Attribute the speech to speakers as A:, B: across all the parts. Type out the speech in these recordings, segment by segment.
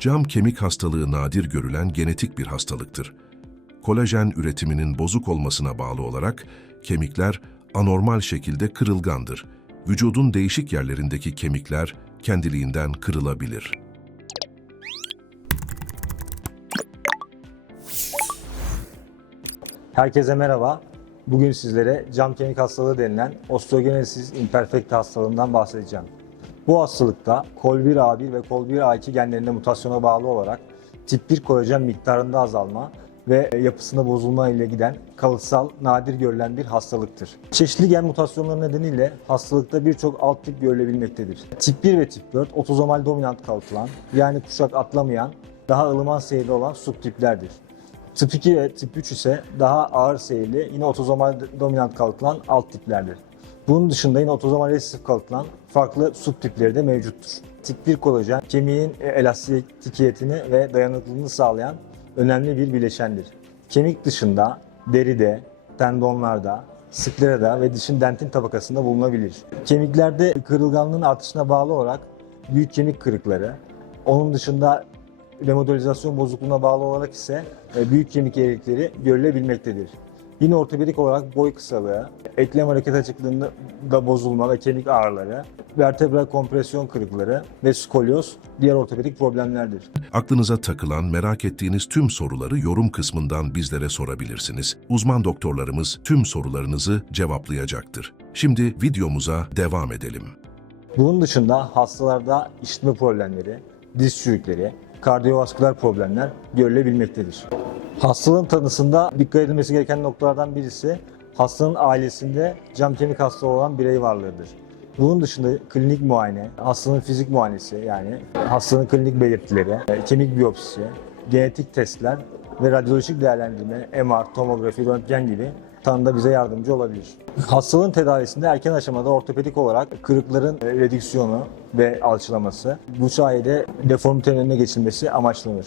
A: Cam kemik hastalığı nadir görülen genetik bir hastalıktır. Kolajen üretiminin bozuk olmasına bağlı olarak kemikler anormal şekilde kırılgandır. Vücudun değişik yerlerindeki kemikler kendiliğinden kırılabilir.
B: Herkese merhaba. Bugün sizlere cam kemik hastalığı denilen osteogenesis imperfecta hastalığından bahsedeceğim. Bu hastalıkta COL1A1 ve COL1A2 genlerinde mutasyona bağlı olarak tip 1 kolajen miktarında azalma ve yapısında bozulma ile giden kalıtsal nadir görülen bir hastalıktır. Çeşitli gen mutasyonları nedeniyle hastalıkta birçok alt tip görülebilmektedir. Tip 1 ve tip 4 otozomal dominant kalıtılan yani kuşak atlamayan daha ılıman seyirli olan subtiplerdir. Tip 2 ve tip 3 ise daha ağır seyirli, yine otozomal dominant kalıtılan alt tiplerdir. Bunun dışında yine otozomal resesif kalıtılan farklı subtipleri de mevcuttur. Tip 1 kolajen, kemiğin elastikiyetini ve dayanıklılığını sağlayan önemli bir bileşendir. Kemik dışında, deride, tendonlarda, sklerada ve dişin dentin tabakasında bulunabilir. Kemiklerde kırılganlığın artışına bağlı olarak büyük kemik kırıkları, onun dışında remodalizasyon bozukluğuna bağlı olarak ise e, büyük kemik eğrilikleri görülebilmektedir. Yine ortopedik olarak boy kısalığı, eklem hareket açıklığında da bozulma ve kemik ağrıları, vertebral kompresyon kırıkları ve skolyoz diğer ortopedik problemlerdir.
A: Aklınıza takılan, merak ettiğiniz tüm soruları yorum kısmından bizlere sorabilirsiniz. Uzman doktorlarımız tüm sorularınızı cevaplayacaktır. Şimdi videomuza devam edelim.
B: Bunun dışında hastalarda işitme problemleri, diz çürükleri, kardiyovasküler problemler görülebilmektedir. Hastalığın tanısında dikkat edilmesi gereken noktalardan birisi hastanın ailesinde cam kemik hastalığı olan birey varlığıdır. Bunun dışında klinik muayene, hastanın fizik muayenesi yani hastanın klinik belirtileri, kemik biyopsisi, genetik testler ve radyolojik değerlendirme, MR, tomografi, röntgen gibi tanıda bize yardımcı olabilir. Hastalığın tedavisinde erken aşamada ortopedik olarak kırıkların e, redüksiyonu ve alçılaması, bu sayede deformitenin önüne geçilmesi amaçlanır.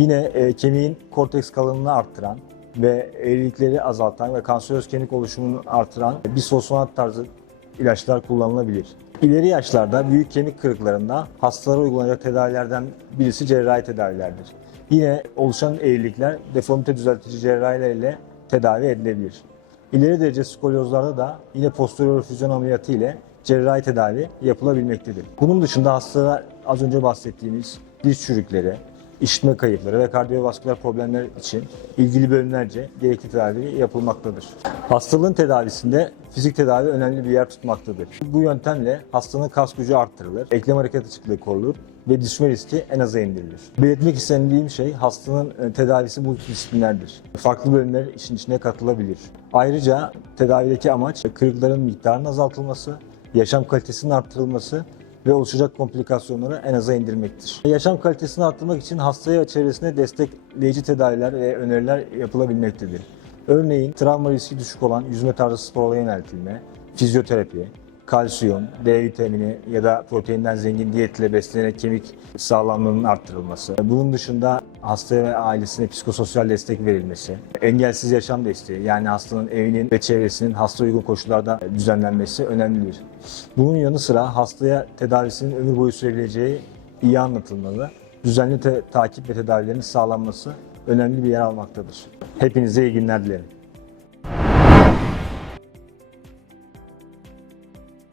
B: Yine e, kemiğin korteks kalınlığını arttıran ve eğrilikleri azaltan ve kanseröz kemik oluşumunu artıran bisfosfonat tarzı ilaçlar kullanılabilir. İleri yaşlarda büyük kemik kırıklarında hastalara uygulanacak tedavilerden birisi cerrahi tedavilerdir. Yine oluşan eğrilikler deformite düzeltici cerrahiler ile tedavi edilebilir. İleri derece skolyozlarda da yine posterior füzyon ameliyatı ile cerrahi tedavi yapılabilmektedir. Bunun dışında hastalara az önce bahsettiğimiz diz çürükleri, işitme kayıpları ve kardiyovasküler problemler için ilgili bölümlerce gerekli tedavi yapılmaktadır. Hastalığın tedavisinde fizik tedavi önemli bir yer tutmaktadır. Bu yöntemle hastanın kas gücü arttırılır, eklem hareket açıklığı korunur ve düşme riski en aza indirilir. Belirtmek istendiğim şey hastanın e, tedavisi multidisiplinlerdir. Farklı bölümler işin içine katılabilir. Ayrıca tedavideki amaç kırıkların miktarının azaltılması, yaşam kalitesinin arttırılması ve oluşacak komplikasyonları en aza indirmektir. Yaşam kalitesini arttırmak için hastaya ve destekleyici tedaviler ve öneriler yapılabilmektedir. Örneğin travma riski düşük olan yüzme tarzı sporlara yöneltilme, fizyoterapi, kalsiyum, D vitamini ya da proteinden zengin diyet ile beslenerek kemik sağlamlığının arttırılması. Bunun dışında hastaya ve ailesine psikososyal destek verilmesi, engelsiz yaşam desteği yani hastanın evinin ve çevresinin hasta uygun koşullarda düzenlenmesi önemlidir. Bunun yanı sıra hastaya tedavisinin ömür boyu sürebileceği iyi anlatılmalı, düzenli takip ve tedavilerin sağlanması önemli bir yer almaktadır. Hepinize iyi günler dilerim.